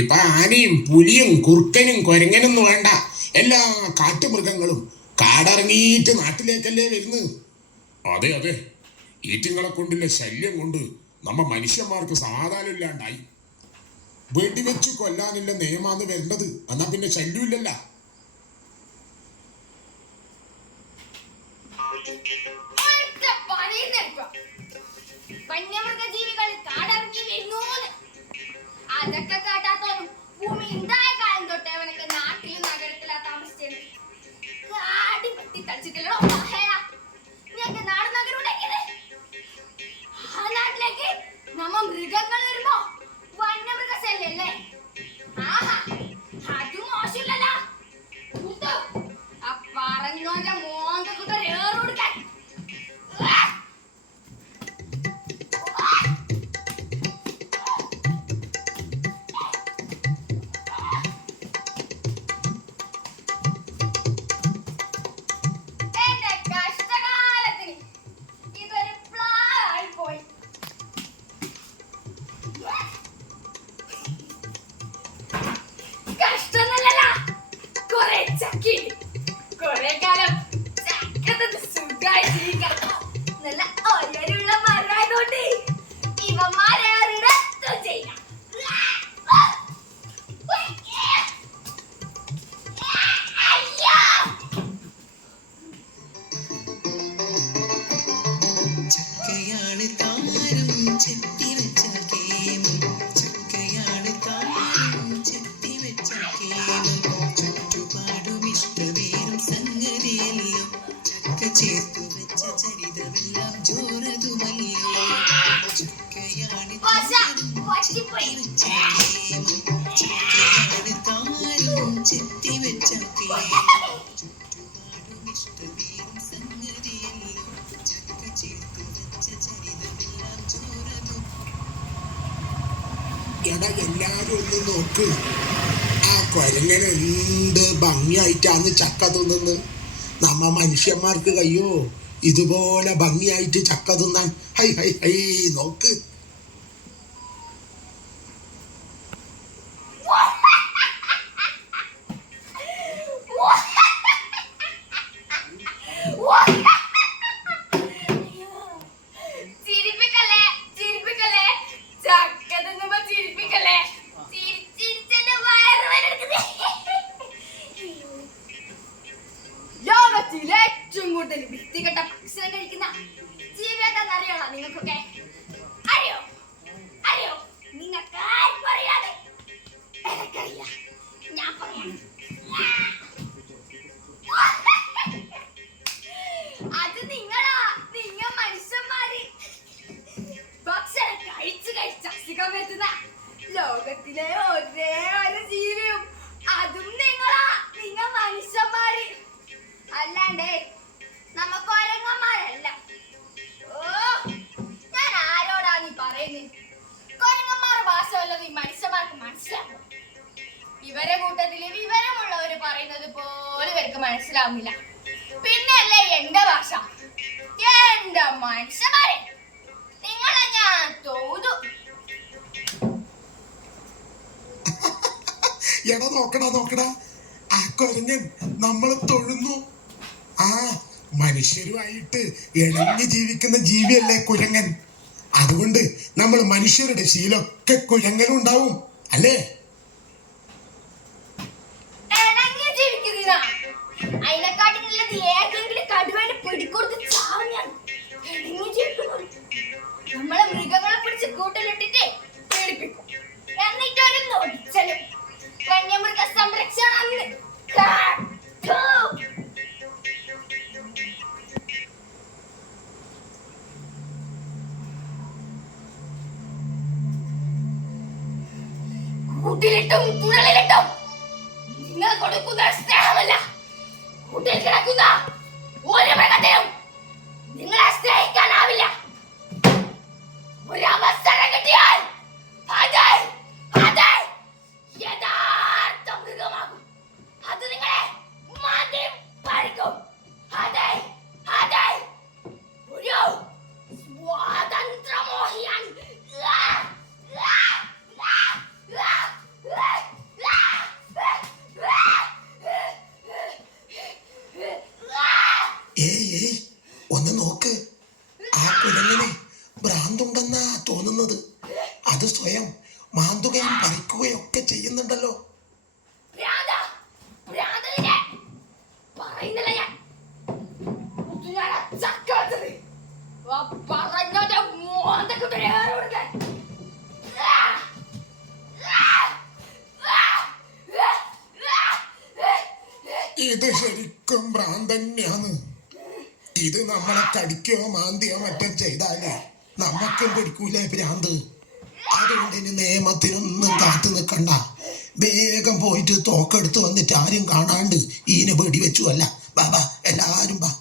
ഇപ്പൊ ആനയും പുലിയും കുറുക്കനും കൊരങ്ങനൊന്നും വേണ്ട, എല്ലാ കാട്ടുമൃഗങ്ങളും കാടിറങ്ങിയിട്ട് നാട്ടിലേക്കല്ലേ വരുന്നത്. അതെ അതെ, ഈറ്റിങ്ങളെ കൊണ്ടില്ല ശല്യം കൊണ്ട് നമ്മ മനുഷ്യന്മാർക്ക് സമാധാനം ഇല്ലാണ്ടായി. വെടിവെച്ച് കൊല്ലാനുള്ള നിയമാന്ന് വരേണ്ടത്, എന്നാ പിന്നെ ശല്യമില്ലല്ല. അതൊക്കെ കാട്ടാത്തോന്നും ഭൂമി ഉണ്ടായ കാലം തൊട്ടേ അവനൊക്കെ നാട്ടിലും നഗരത്തിലാ താമസിച്ചത്. കാടി പറ്റി തളിച്ചിട്ടല്ലോ ഞങ്ങൾക്ക് നാട് നഗരം ഉണ്ടെങ്കിൽ ആ നാട്ടിലേക്ക് നമ്മ മൃഗങ്ങൾ വരുമ്പോ വന്യമൃഗശല്യല്ലേ? ആഹാ, അത് മോശമില്ലല്ലോ. ആ പറഞ്ഞോന്റെ മോന്തൊക്കെ ഏറ് കൊടുക്കാൻ കൊറേ കാലം സുഖമായി ജീവിക്കാം. നല്ല ഒയരുള്ള മരമായതുകൊണ്ട് ഇവന്മാരേറിടത്തും ചെയ്യാം. ചക്കയാണ് താരം ചെത്തി വെച്ച കേമം, ചക്കയാണ് താരം ചെത്തി വെച്ച കേമം, ചുറ്റുപാടും ഇഷ്ടവേരും സംഗതിയല്ലോ, ചക്ക ചേർത്തു വെച്ച ചരിതമെല്ലാം ചോരതുമല്ലോ. ചക്കയാണ് താരം ചെത്തി വെച്ച കേമം, ചക്കയാണ് താരം ചെത്തി വെച്ച കേമം, ചുറ്റുപാടും ഇഷ്ടവേരും സംഗതിയല്ലോ, ചക്ക ചേർത്തു വെച്ച ചരിതമെല്ലാം ചോരതു. എടാ എല്ലാരും ഒന്ന് നോക്ക്, ആ കൊരങ്ങനെ എന്ത് ഭംഗിയായിട്ടാണ് ചക്ക തിന്നുന്നത്. നമ്മ മനുഷ്യന്മാർക്ക് കയ്യോ ഇതുപോലെ ഭംഗിയായിട്ട് ചക്ക തിന്നാൻ? ഹൈ ഹൈ ഹൈ, നോക്ക്. ചിരിപ്പിക്കല്ലേ ചിരിപ്പിക്കല്ലേ, ചക്ക തിന്നുമ്പോ ചിരിപ്പിക്കല്ലേ. ചിരിച്ചിരിച്ചെന്റെ വയറ് വരെടുക്കുന്നേ. ലോകത്തിലെ ഏറ്റവും കൂടുതൽ വൃത്തികെട്ട ഭക്ഷണം കഴിക്കുന്ന ജീവി ഏതാണെന്നറിയാണോ നിങ്ങൾക്കൊക്കെ? അറിയോ? അറിയോ? നിങ്ങൾക്ക് ആർക്കും അറിയാതെ എനിക്കറിയാം. ഞാൻ പറയാം. അത് നിങ്ങളാ. നിങ്ങൾ മനുഷ്യന്മാര് ഭക്ഷണം കഴിച്ച് അസുഖം വരുത്തുന്ന ലോകത്തിലെ ഒരേ ഒരു ജീവിയും അതും നിങ്ങളാ. നിങ്ങൾ മനുഷ്യന്മാര് അല്ലാണ്ടേ നമ്മ കൊരങ്ങന്മാരല്ല. ഓ, ഞാൻ ആരോടാ നീ പറയുന്നത്? കൊരങ്ങന്മാരുടെ ഭാഷ വല്ലതും ഈ മനുഷ്യന്മാർക്ക് മനസ്സിലാവും? ഇവരെ കൂട്ടത്തില് വിവരമുള്ളവര് പറയുന്നത് പോലെ ഇവർക്ക് മനസ്സിലാവുന്നില്ല. പിന്നല്ലേ എന്റെ ഭാഷ. എന്റെ മനുഷ്യന്മാരെ, നിങ്ങളെ ഞാൻ തോന്നു. എടാ നോക്കടാ, ആ കുരങ്ങൻ നമ്മളെ തൊഴുന്നു. ആ മനുഷ്യരുമായിട്ട് ഇണങ്ങി ജീവിക്കുന്ന ജീവിയല്ലേ കുരങ്ങൻ. അതുകൊണ്ട് നമ്മൾ മനുഷ്യരുടെ ശീലമൊക്കെ കുരങ്ങനും ഉണ്ടാവും, അല്ലേ? ഇണങ്ങി ജീവിക്കുന്നതിനാ. അതിനെക്കാട്ടി നല്ലത് ഏതെങ്കിലും കടുവേനെ പിടിക്കൊടുത്ത് ചാവഞ്ഞാണ്. ഇണങ്ങി ജീവിക്കുന്നത് നമ്മളെ മൃഗങ്ങളെ പിടിച്ച് കൂട്ടിലിട്ടിട്ട് പേടിപ്പിക്കും. എന്നിട്ടൊരു നൊടിച്ചലും. വന്യമൃഗ സംരക്ഷണം അന്ന്. കൂട്ടിലിട്ടും കുഴലിലിട്ടും നിങ്ങൾ കൊടുക്കുന്ന സ്നേഹമല്ല, കൂട്ടിൽ കിടക്കുന്ന ഒരു മൃഗത്തെയും നിങ്ങളെ സ്നേഹിക്കാനാവില്ല. ഒരു അവസരം കിട്ടിയാൽ അത് യഥാർത്ഥ മൃഗമാകും. അത് നിങ്ങളെ മാന്യം പഴിക്കും. അതെ, ഒരു സ്വാതന്ത്ര്യമോഹിയാണ്. ഏയ് ഒന്ന് നോക്ക്. ആ കുരങ്ങനെ ഭ്രാന്തുണ്ടെന്നാ തോന്നുന്നത്. അത് സ്വയം മാന്തുകയും പറിക്കുകയും ഒക്കെ ചെയ്യുന്നുണ്ടല്ലോ. ഇത് ശരിക്കും ഭ്രാന്ത് തന്നെയാണ്. ഇത് നമ്മളെ കടിക്കോ മാന്തിയോ മറ്റോ ചെയ്താലേ നമുക്കും പിടിക്കൂലേ ഭ്രാന്ത്. അതുകൊണ്ട് ഇനി നിയമത്തിനൊന്നും കാത്തു നിൽക്കണ്ട. വേഗം പോയിട്ട് തോക്കെടുത്ത് വന്നിട്ട് ആരും കാണാണ്ട് ഈനെ വെടിവെച്ചു. അല്ല, ബാബാ, എല്ലാരും ബാബാ.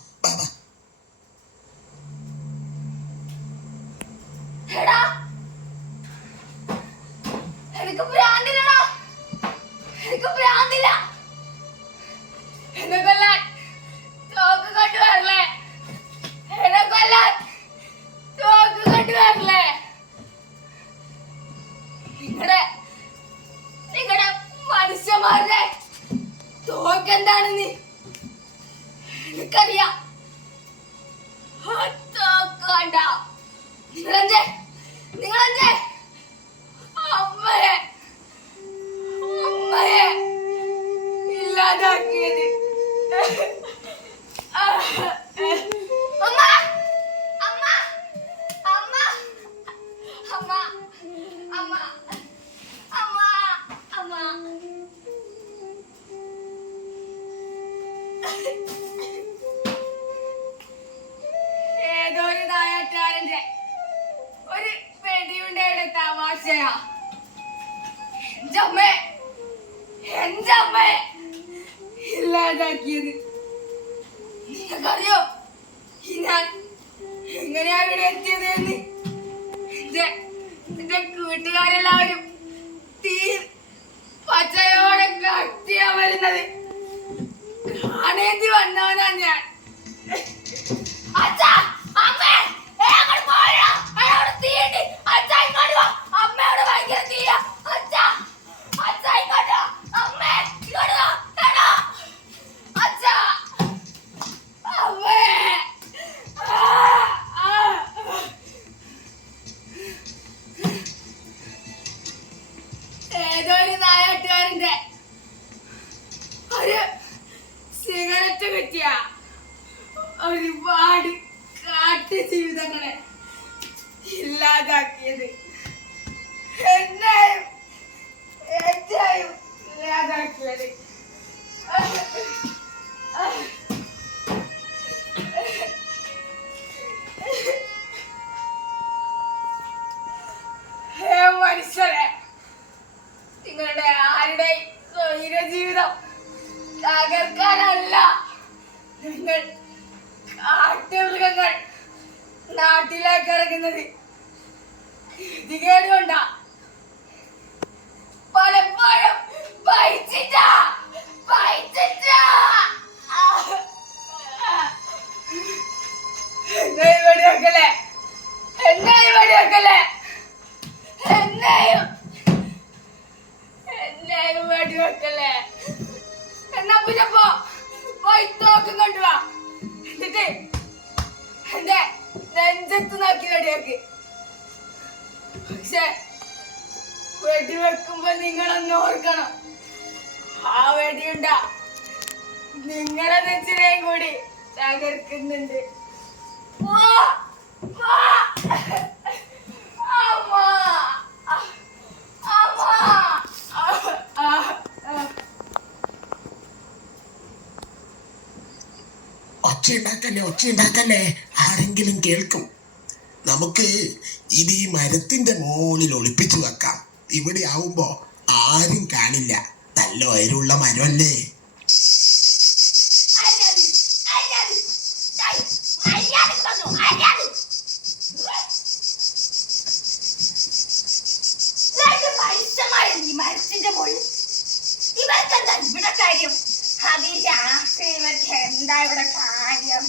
നിങ്ങളുടെ മനുഷ്യന്മാരുടെ തോക്കെന്താണെന്ന് എനിക്കറിയാം. നിങ്ങളെന്തേ അമ്മയെ ഇല്ലാതാക്കിയത്? ഏതോ ഒരു നായാട്ടാരന്റെ ഒരു വെടിയുണ്ടയുടെ തമാശയാ. എന്റെ അമ്മയെ ഇല്ലാതാക്കിയത്. നിങ്ങൾക്കറിയോ ഞാൻ എങ്ങനെയാ ഇവിടെ എത്തിയത് എന്ന്? എന്റെ കൂട്ടുകാരെല്ലാവരും തീ പച്ചയോടെ കത്തിയാ വരുന്നത് കാണേണ്ടി വന്നവനാ ഞാൻ. അമ്മയോട് ഭയങ്കര തീയ. ഏതോ ഒരു നായാട്ടുകാരന്റെ ഒരു സിഗരറ്റ് കിട്ടിയ ഒരുപാട് കാട്ടു ജീവിതങ്ങളെ ഇല്ലാതാക്കിയത്. എന്നെയും ഏറ്റവും ഇല്ലാതാക്കിയത്. മനുഷ്യരെ, നിങ്ങളുടെ ആരുടെയും സ്വൈര ജീവിതം തകർക്കാനല്ല നിങ്ങൾ കാട്ടുമൃഗങ്ങൾ നാട്ടിലേക്ക് ഇറങ്ങുന്നത്. ഗതികേടുകൊണ്ടാ. പലപ്പോഴും പഴിച്ചിട്ടാ. എന്നെയും വെടിവെക്കല്ലേ, എന്നെയും വെടിവെക്കല്ലേ, എന്നെയും വെടിവെക്കല്ലേ. എന്നാ പിന്നെ പോയി തോക്കും കൊണ്ടുവാ. എന്നിട്ട് എന്റെ നെഞ്ചത്ത് നോക്കി വെടിവെക്ക്. പക്ഷെ വെടിവെക്കുമ്പോ നിങ്ങളൊന്ന് ഓർക്കണം, ആ വെടിയുണ്ട നിങ്ങളെ നെഞ്ചിനെയും കൂടി തകർക്കുന്നുണ്ട്. ഒച്ചയുണ്ടാക്കല്ലേ, ആരെങ്കിലും കേൾക്കും. നമുക്ക് ഇത് ഈ മരത്തിന്റെ മുകളിൽ ഒളിപ്പിച്ചു വെക്കാം. ഇവിടെ ആവുമ്പോ ആരും കാണില്ല. നല്ല ഉയരമുള്ള മരമല്ലേ. മരത്തിന്റെ മുകളിൽ ഇവർക്കെന്താ ഇവിടെ കാര്യം? അതിൽ രാത്രി ഇവർക്ക് എന്താ ഇവിടെ കാര്യം?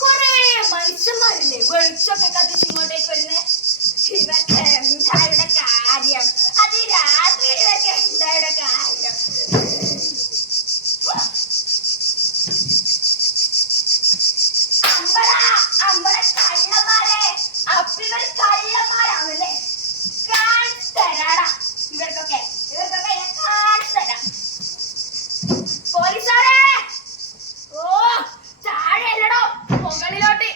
കൊറേ മനുഷ്യന്മാരില്ലേ വെളിച്ചൊക്കെ കത്തിച്ച് ഇങ്ങോട്ടേക്ക് വരുന്നേ. ഇവർക്ക് എന്താ ഇവിടെ കാര്യം? അത് രാത്രി ഇവർക്ക് എന്താ ഇവിടെ കാര്യം? അമ്പള കള്ളന്മാരെ, അപ്പിവർ കള്ളന്മാരാണല്ലേ. കാണിച്ചു തരാടാ ഇവർക്കൊക്കെ ഞാൻ കാണിച്ചു തരാം. പോലീസാരെ, ഓ താഴെയല്ലടോ, മുകളിലോട്ട്.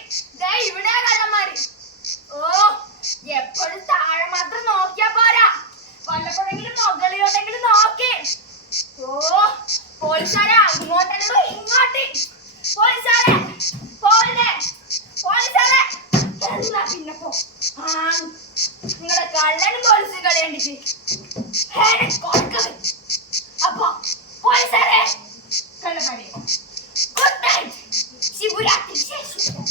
ഇവിടെ കള്ളന്മാര്. ഓ എപ്പോഴും താഴെ മാത്രം നോക്കിയാ പോരാ, വല്ലപ്പോഴെങ്കിലും മുകളിലോട്ടെങ്കിലും നോക്കി. ഓ പോലീസാരെ, അങ്ങോട്ടല്ലോ ഇങ്ങോട്ട്. പോലീസാരെ പോലീസാരെ എന്നാ പിന്നെ പോ. നിങ്ങളുടെ കള്ളനും പോലീസും കളി കണ്ടിട്ട് അപ്പൊ പോലീസാരെ കള്ളപ്പാടി. ഗുഡ് നൈറ്റ്, ശിവരാത്രി ശേഷം.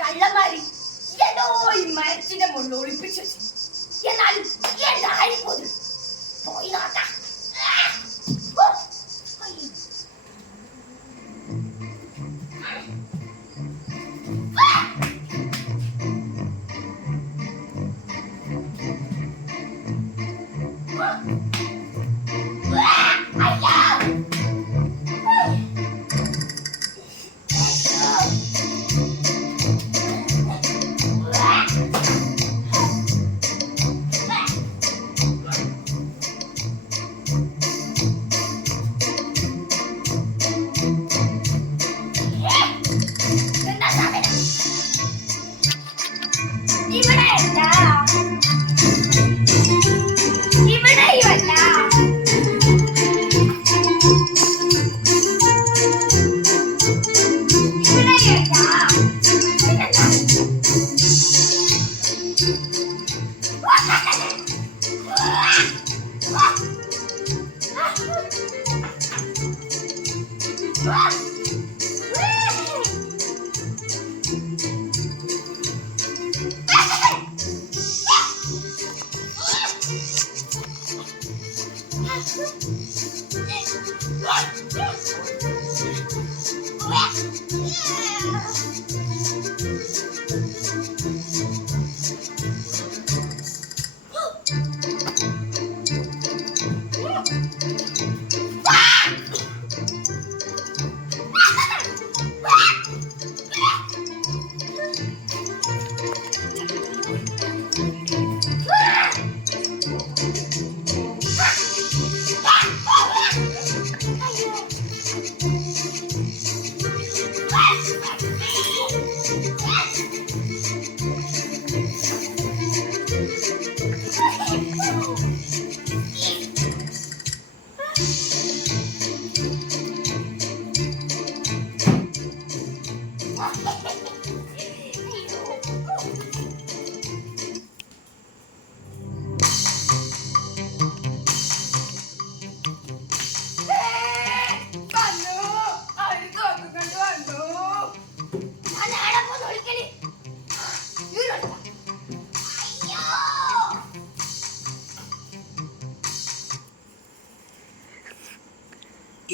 കള്ളന്മാരി ഏതോ ഈ മരത്തിന്റെ മുകളിൽ ഒളിപ്പിച്ചു. എന്നാലും എന്തായി പോയി നോക്കാം.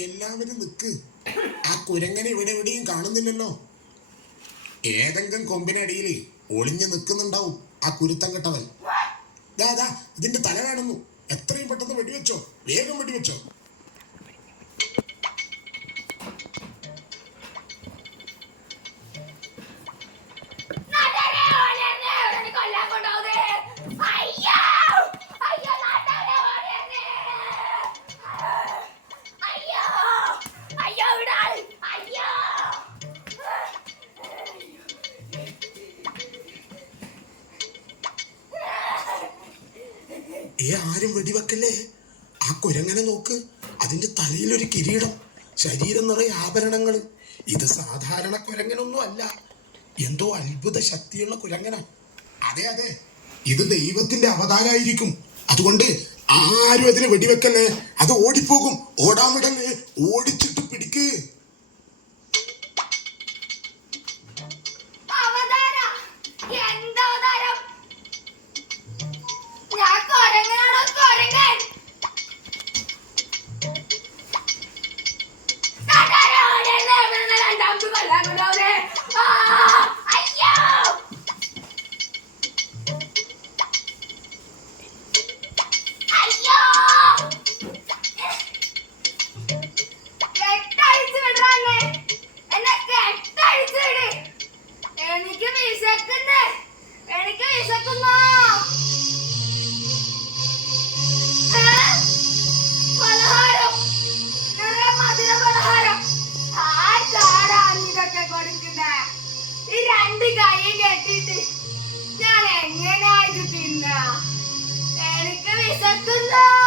എല്ലാവരും നിക്ക്. ആ കുരങ്ങനെ ഇവിടെ എവിടെയും കാണുന്നില്ലല്ലോ. ഏതെങ്കിലും കൊമ്പിനടിയിൽ ഒളിഞ്ഞു നിൽക്കുന്നുണ്ടാവും ആ കുരുത്തം കെട്ടവൻ. ദാ ഇതിന്റെ തല കാണുന്നു. എത്രയും പെട്ടെന്ന് വെടിവെച്ചോ, വേഗം വെടിവെച്ചോ. ആരും വെടിവെക്കല്ലേ. ആ കുരങ്ങനെ നോക്ക്. അതിന്റെ തലയിലൊരു കിരീടം, ശരീരം നിറയെ ആഭരണങ്ങൾ. ഇത് സാധാരണ കുരങ്ങനൊന്നും അല്ല, എന്തോ അത്ഭുത ശക്തിയുള്ള കുരങ്ങനാ. അതെ, ഇത് ദൈവത്തിന്റെ അവതാരായിരിക്കും. അതുകൊണ്ട് ആരും അതിനെ വെടിവെക്കല്ലേ. അത് ഓടിപ്പോകും. ഓടാൻ വിടല്ലേ, ഓടിച്ചിട്ട് പിടിക്ക്. ഞാൻ എങ്ങനെയായിട്ട് തിന്ന? എനിക്ക് വിശക്കുന്ന.